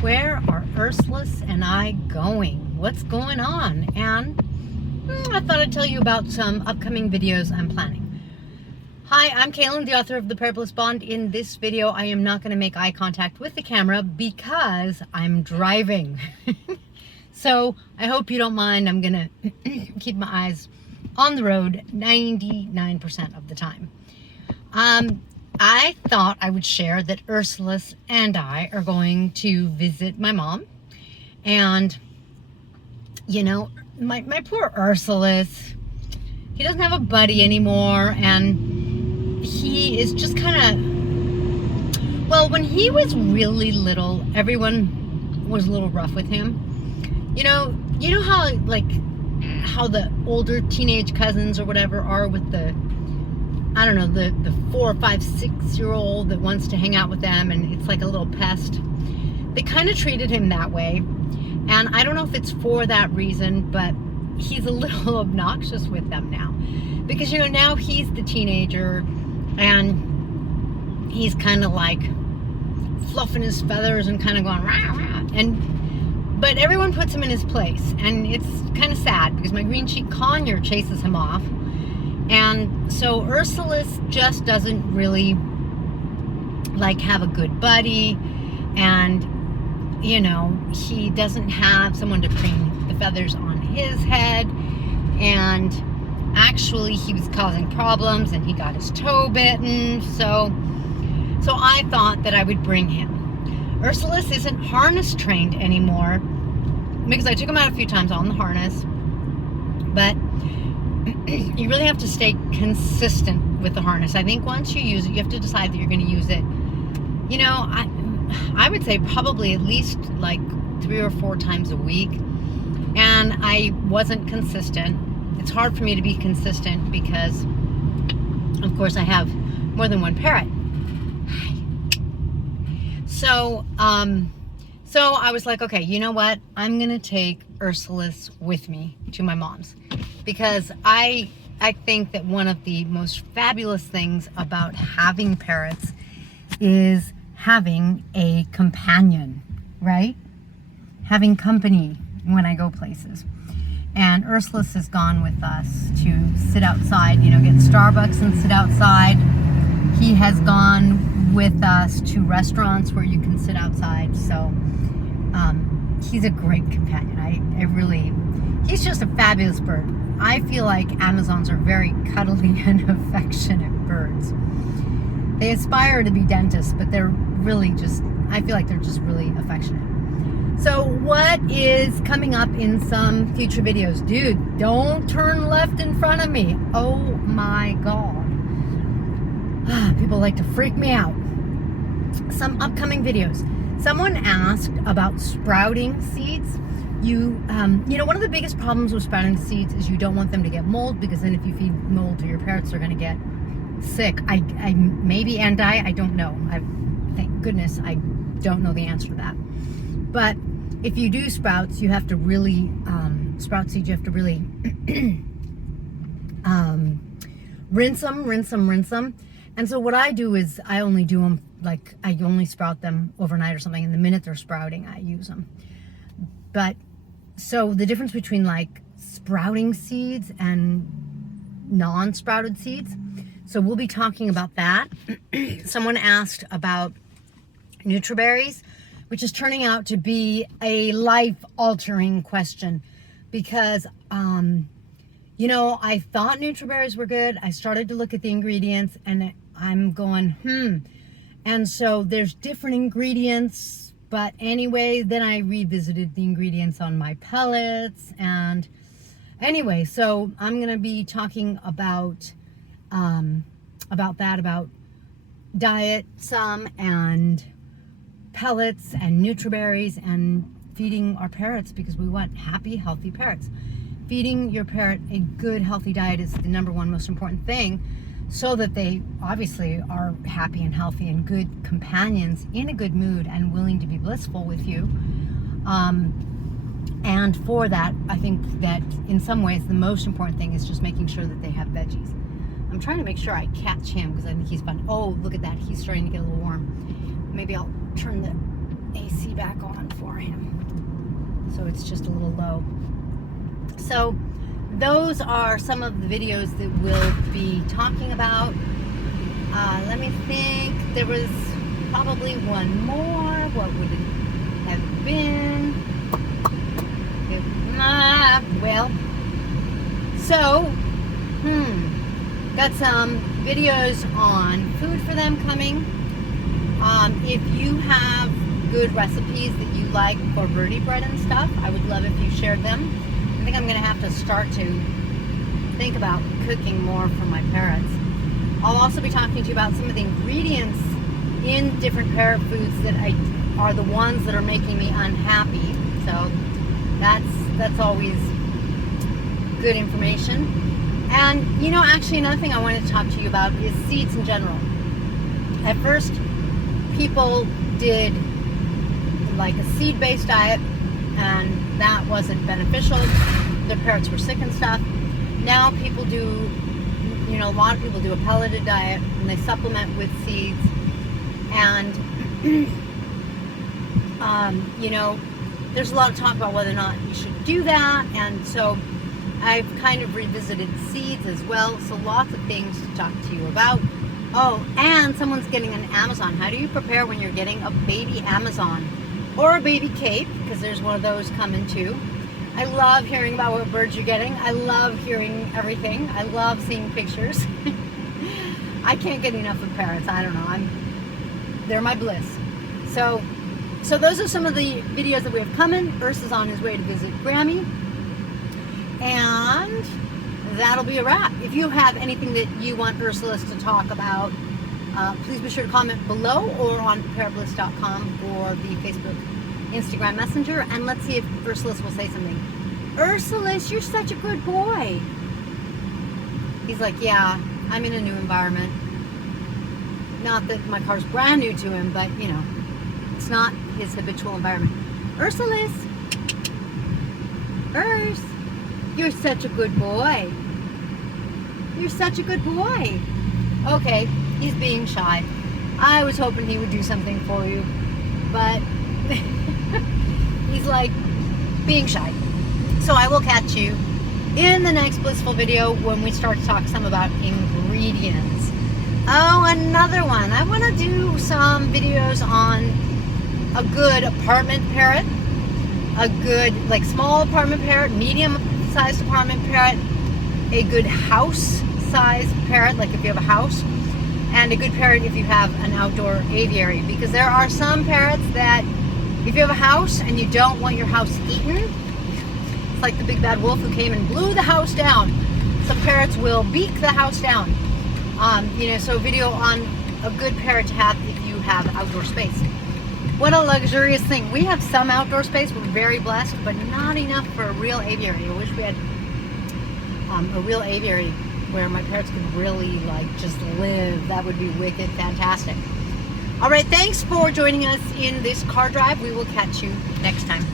Where are Ursulus and I going? What's going on? And I thought I'd tell you about some upcoming videos I'm planning. Hi, I'm Kaylin, the author of the Parrot Bliss Bond. In this video, I am not going to make eye contact with the camera because I'm driving. So I hope you don't mind. I'm going to keep my eyes on the road 99% of the time. I thought I would share that Ursulus and I are going to visit my mom. And, you know, my poor Ursulus, he doesn't have a buddy anymore. And he is just kind of, well, when he was really little, everyone was a little rough with him. You know how, like, how the older teenage cousins or whatever are with the, I don't know, the 4, 5, 6-year-old that wants to hang out with them, and it's like a little pest. They kind of treated him that way, and I don't know if it's for that reason, but he's a little obnoxious with them now, because, you know, now he's the teenager, and he's kind of like fluffing his feathers and kind of going rah, rah, but everyone puts him in his place, and it's kind of sad because my green cheek conure chases him off. And so Ursulus just doesn't really like have a good buddy, and you know, he doesn't have someone to preen the feathers on his head, and actually he was causing problems and he got his toe bitten, so I thought that I would bring him. Ursulus isn't harness trained anymore because I took him out a few times on the harness, but you really have to stay consistent with the harness. I think once you use it, you have to decide that you're going to use it. You know, I would say probably at least like 3 or 4 times a week. And I wasn't consistent. It's hard for me to be consistent because, of course, I have more than one parrot. So I was like, okay, you know what? I'm going to take Ursulus with me to my mom's. Because I think that one of the most fabulous things about having parrots is having a companion, right? Having company when I go places. And Ursulus has gone with us to sit outside, you know, get Starbucks and sit outside. He has gone with us to restaurants where you can sit outside. So he's a great companion. I really, he's just a fabulous bird. I feel like Amazons are very cuddly and affectionate birds. They aspire to be dentists, but they're really just, I feel like they're just really affectionate. So what is coming up in some future videos? Dude, don't turn left in front of me. Oh my God. People like to freak me out. Some upcoming videos. Someone asked about sprouting seeds. You know, one of the biggest problems with sprouting seeds is you don't want them to get mold, because then if you feed mold to your parrots, they're going to get sick. Maybe and die. I don't know. Thank goodness I don't know the answer to that. But if you do sprouts, you have to really sprout seeds. You have to really rinse them. And so what I do is I only do them, like, I only sprout them overnight or something, and the minute they're sprouting, I use them. But so the difference between like sprouting seeds and non-sprouted seeds. So we'll be talking about that. Someone asked about Nutriberries, which is turning out to be a life-altering question because, you know, I thought Nutriberries were good. I started to look at the ingredients and I'm going, And so there's different ingredients. But anyway, then I revisited the ingredients on my pellets, and anyway, so I'm going to be talking about that, about diet some, and pellets and Nutriberries, and feeding our parrots, because we want happy, healthy parrots. Feeding your parrot a good, healthy diet is the #1 most important thing, so that they obviously are happy and healthy and good companions, in a good mood and willing to be blissful with you. And for that, I think that in some ways the most important thing is just making sure that they have veggies. I'm trying to make sure I catch him because I think he's fun. Oh, look at that. He's starting to get a little warm. Maybe I'll turn the AC back on him. So it's just a little low. So those are some of the videos that we'll be talking about. Let me think. There was probably one more. What would it have been? Well, so, got some videos on food for them coming. If you have good recipes that you like for birdie bread and stuff, I would love if you shared them. I think I'm going to have to start to think about cooking more for my parrots. I'll also be talking to you about some of the ingredients in different parrot foods that are the ones that are making me unhappy. So that's always good information. And you know, actually another thing I wanted to talk to you about is seeds in general. At first, people did like a seed-based diet, and that wasn't beneficial. Their parrots were sick and stuff. Now people do, you know, a lot of people do a pelleted diet, and they supplement with seeds. And you know, there's a lot of talk about whether or not you should do that, and so I've kind of revisited seeds as well. So lots of things to talk to you about. Oh, and someone's getting an Amazon. How do you prepare when you're getting a baby Amazon or a baby cape? Because there's one of those coming too. I love hearing about what birds you're getting. I love hearing everything. I love seeing pictures. I can't get enough of parrots. I don't know. They're my bliss. So those are some of the videos that we have coming. Urs is on his way to visit Grammy. And that'll be a wrap. If you have anything that you want Ursulus to talk about, please be sure to comment below or on parrotbliss.com or the Facebook, Instagram Messenger, and let's see if Ursulus will say something. Ursulus, you're such a good boy. He's like, yeah, I'm in a new environment. Not that my car's brand new to him, but you know, it's not his habitual environment. Ursulus, Urs, you're such a good boy. You're such a good boy. Okay, he's being shy. I was hoping he would do something for you, but he's like being shy. So I will catch you in the next blissful video when we start to talk some about ingredients. Oh, another one. I want to do some videos on a good apartment parrot, a good like small apartment parrot, medium sized apartment parrot, a good house sized parrot, like if you have a house, and a good parrot if you have an outdoor aviary. Because there are some parrots that if you have a house and you don't want your house eaten, it's like the big bad wolf who came and blew the house down. Some parrots will beak the house down. You know, so a video on a good parrot to have if you have outdoor space. What a luxurious thing. We have some outdoor space. We're very blessed, but not enough for a real aviary. I wish we had a real aviary where my parrots could really like just live. That would be wicked fantastic. All right, thanks for joining us in this car drive. We will catch you next time.